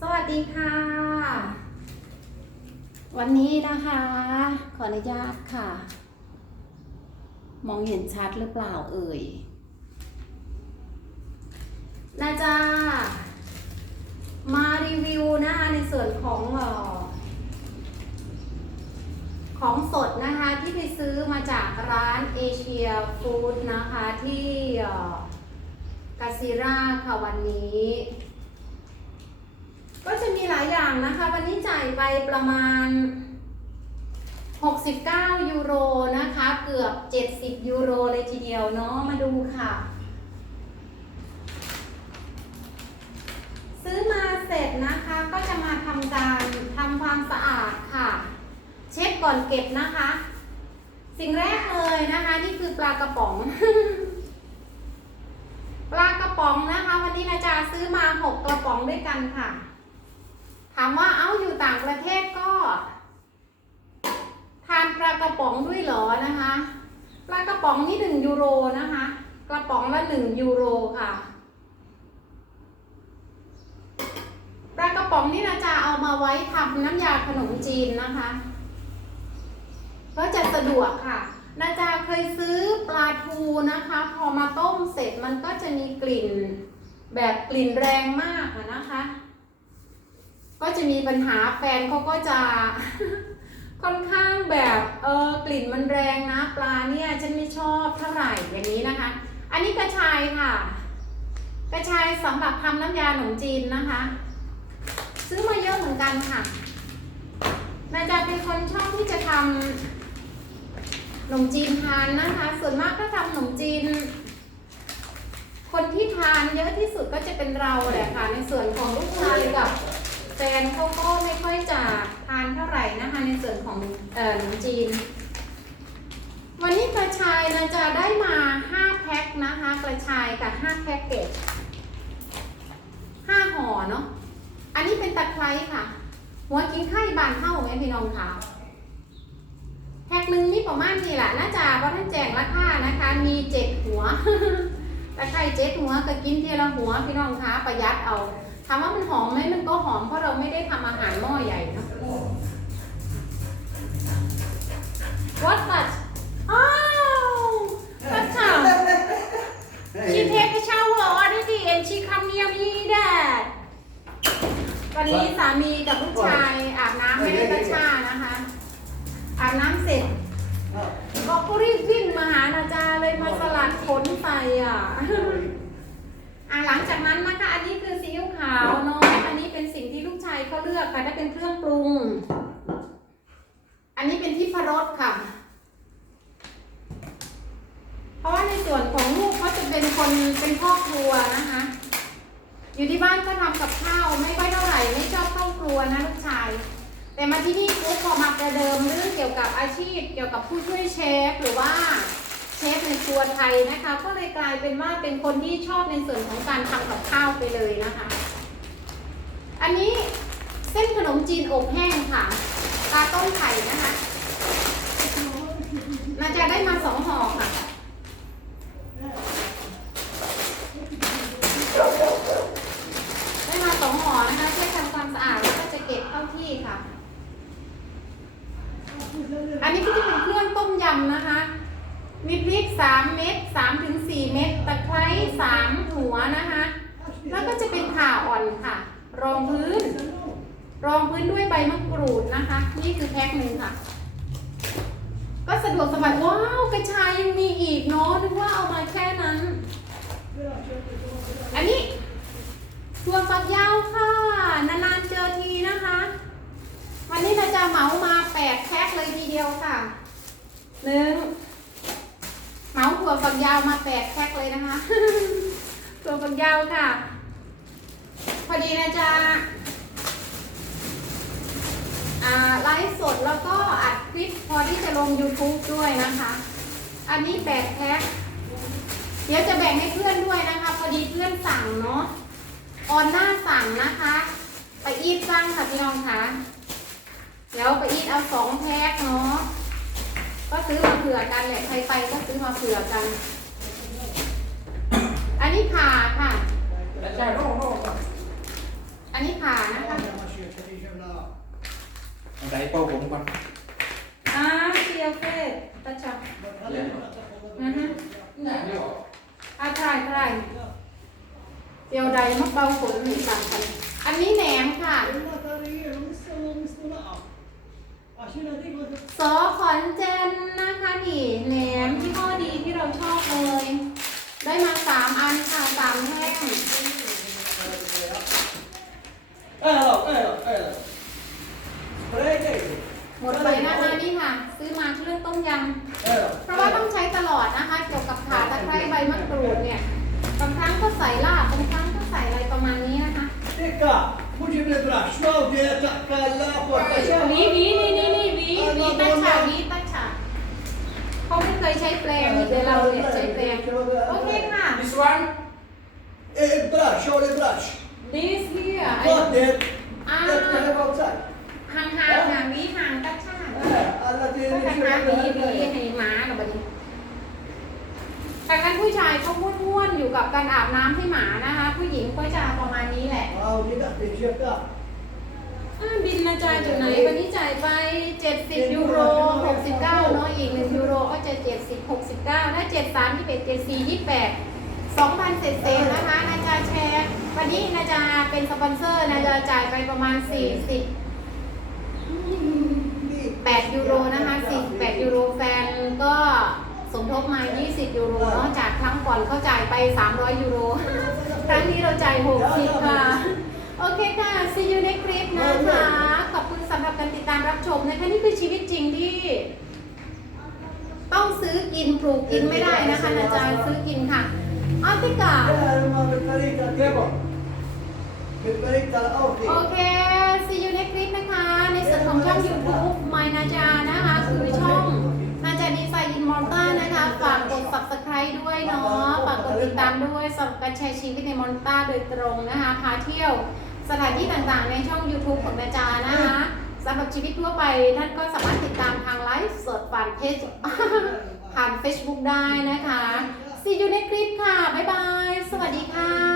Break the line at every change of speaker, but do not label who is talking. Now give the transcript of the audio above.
สวัสดีค่ะ วันนี้นะคะ ขออนุญาตค่ะ มองเห็นชัดหรือเปล่าเอ่ยนะจ๊ะมารีวิวนะคะในส่วนของอของสดนะคะที่ไปซื้อมาจากร้านเอเชียฟู้ดนะคะที่กาซิราค่ะวันนี้ ก็จะมีหลายอย่างนะคะ วันนี้จ่ายไปประมาณ 69 ยูโรนะคะ เกือบ 70 ยูโรเลยทีเดียวเนาะมาดูค่ะ ซื้อมาเสร็จนะคะก็จะมาทำการทำความสะอาดค่ะ เช็ดก่อนเก็บนะคะ สิ่งแรกเลยนะคะ นี่คือปลากระป๋องปลากระป๋องนะคะ วันนี้นาจาซื้อมา 6 กระป๋องด้วยกันค่ะ ถามว่าเอ้าอยู่ต่างประเทศก็ ทานปลากระป๋องด้วยเหรอนะคะปลากระป๋องนี่หนึ่งยูโรนะคะ กระป๋องละหนึ่งยูโรค่ะปลากระป๋องนี่นะจะเอามาไว้ทำน้ำยาขนมจีนนะคะก็จะสะดวกค่ะนาจาเคยซื้อปลาทูนะคะ พอมาต้มเสร็จมันก็จะมีกลิ่นแบบกลิ่นแรงมากอนะคะ ก็จะมีปัญหาแฟนเขาก็จะค่อนข้างแบบเออกลิ่นมันแรงนะปลาเนี่ยฉันไม่ชอบเท่าไหร่อย่างนี้นะคะ อันนี้กระชายค่ะ กระชายสำหรับทำน้ำยาขนมจีนนะคะ ซื้อมาเยอะเหมือนกันค่ะนาจาเป็นคนชอบที่จะทำขนมจีนทานนะคะ ส่วนมากถ้าทำขนมจีน คนที่ทานเยอะที่สุดก็จะเป็นเราแหละค่ะในส่วนของลูกชายกับ แฟนเขาก็ไม่ค่อยจะทานเท่าไหร่นะคะในส่วนของเอ่อขนมจีน วันนี้กระชายนะจะได้มา 5 แพ็คนะคะกระชายกับ 5 แพ็คเกจ5ห่อเนาะอันนี้เป็นตะไคร้ค่ะ หัวกินไข่บานเท่าไหมพี่น้องคะแพ็คหนึ่งนี่ประมาณนี้แหละน่าจะว่าท่านแจงราคานะคะ มีเจ็ดหัวตะไคร้เจ็ดหัวก็กินทีละหัวพี่น้องคะประหยัดเอา ถามว่ามันหอมไหมมันก็หอมเพราะเราไม่ได้ทำอาหารหม้อใหญ่เนอะ What that อ้าว that's how she take a shower already and she come near me dad วันนี้สามีกับลูกชายอาบน้ำให้ได้ประชานะคะ อาบน้ำเสร็จก็ก็รีบวิ่งมาหาอาจารย์เลยมาสลัดขนไปอะอะหลังจากนั้นนะคะอันนี้คือ ซีอิ๊วขาวเนาะอันนี้เป็นสิ่งที่ลูกชายเขาเลือกค่ะได้เป็นเครื่องปรุง อันนี้เป็นที่พรสค่ะ เพราะว่าในส่วนของลูกเขาจะเป็นคนเป็นพ่อครัวนะคะ อยู่ที่บ้านก็ทำกับข้าวไม่ค่อยเท่าไหร่ไม่ชอบเข้าครัวนะลูกชาย แต่มาที่นี่ปุ๊บพอมาประเดิมเรื่องเกี่ยวกับอาชีพ เกี่ยวกับผู้ช่วยเชฟหรือว่าเชฟในครัวไทยนะคะ ก็เลยกลายเป็นว่าเป็นคนที่ชอบในส่วนของการทำกับข้าวไปเลยนะคะ อันนี้เส้นขนมจีนอบแห้งค่ะ ปลาต้มไข่นะคะนาจะได้มาสองห่อค่ะ ได้มาสองห่อนะคะช่ทำความสะอาดแล้วก็จะเก็บเข้าที่ค่ะ อันนี้ก็จะเป็นเครื่องต้มยำนะคะมีพริกสามเม็ดสามถึงสี่เม็ดตะไคร้สามหัวนะคะ แล้วก็จะเป็นข่าอ่อนค่ะ รองพื้น รองพื้นด้วยใบมะกรูดนะคะ นี่คือแพ็คหนึ่งค่ะ ก็สะดวกสบายว้าวกระชายยังมีอีกเนาะนึกว่าเอามาแค่นั้น อันนี้ถั่วฝักยาวค่ะนานๆเจอทีนะคะ วันนี้เราจะเหมามาแปดแพ็คเลยทีเดียวค่ะหนึ่งเหมาถั่วฝักยาวมาแปดแพ็คเลยนะคะถั่วฝักยาวค่ะ พอดีนะจ๊ะไลฟ์สดแล้วก็อัดคลิปพอที่จะลง YouTube ด้วยนะคะ อันนี้แปดแพ็คเดี๋ยวจะแบ่งให้เพื่อนด้วยนะคะ พอดีเพื่อนสั่งเนาะออนหน้าสั่งนะคะ ไปอีทสั่งค่ะพี่น้องคะเดี๋ยวไปอีทเอาสองแพ็คเนาะก็ซื้อมาเผื่อกันแหละใครไปก็ซื้อมาเผื่อกัน อันนี้ขา ผ่านะคะ
ไดเป่าผมก่
อนอ่าเชียร์เฟสประจับ
อือฮึ
อ่าอ่ายถ่ายเดียวใดมาเป่าฝนมีต่ามกัน อันนี้แหนมค่ะซอขอนเจนนะคะนี่แหนมที่ข้อดีที่เราชอบเลย ได้มาสามอันค่ะสามแท่ บมะกรูดเนี่ยบางครั้งก็ใส่ลาบบางครั้งก็ใส่อะไรประมาณนี้นะคะ
Eka, muđi mi bra, šla u djeta,
kala, วี potaša. วีนี่นี่นี่วีวีตัดฉากวีตัดฉากเขาไม่เคยใช้แปลงแต่เราเนี่ยใช้แปลงโอเคค่ะ
This one?
E, brač, ole brač.
this here I Potem,
ah. da te ne
ห่างห่างห่วีห่างตัดฉาก
E, ala ti je
ก็
nič
ทำงานวี ne วีให้หมาหน่อยบัดนี้ แต่กันผู้ชายเขาม้วนๆอยู่กับการอาบน้ำให้หมานะคะ ผู้หญิงก็จะประมาณนี้แหละ
Wow, di da, ti cerca.
อ่าบินมาจ่ายจุดไหนวันนี้จ่ายไป 70 ยูโร 69 เนาะอีก 1 ยูโรก็จะ 70 69ถ้า73 21 74 28 2,000เศษเศษๆนะคะ นาจาแชร์ วันนี้นาจาเป็นสปอนเซอร์ นาจาจ่ายไปประมาณ48 ยูโรนะคะ48 ยูโรแฟนก็ส มทบมา 20 ยูโรนาะจากครั้งก่อนเขาจ่ายไป 300 ยูโร ครั้งนี้เราจ่าย 60 ค่ะ โอเคค่ะ see you next clip นะคะ ขอบคุณสำหรับการติดตามรับชมนะคะ นี่คือชีวิตจริงที่ ต้องซื้อกินปลูกกินไม่ได้นะคะอาจารย์ซื้อกินค่ะออติกาโอเค see you next clip นะคะ ในส่วนของช่อง YouTube My นาจานะคะคือช่องนาจาดีไซน์ อนมอนต้านะคะ ฝากกด subscribe ด้วยเนาะ ฝากกดติดตามด้วยสำหรับการแชร์ชีวิตในมอนต้าโดยตรงนะคะ พาเที่ยวสถานที่ต่างๆ ในช่อง YouTube ของนาจานะคะสำหรับชีวิตทั่วไปท่านก็สามารถติดตามทางไลฟ์สดผ่านเพจผ่าน Facebook ได้นะคะ see you next clip ค่ะ บ๊ายบาย สวัสดีค่ะ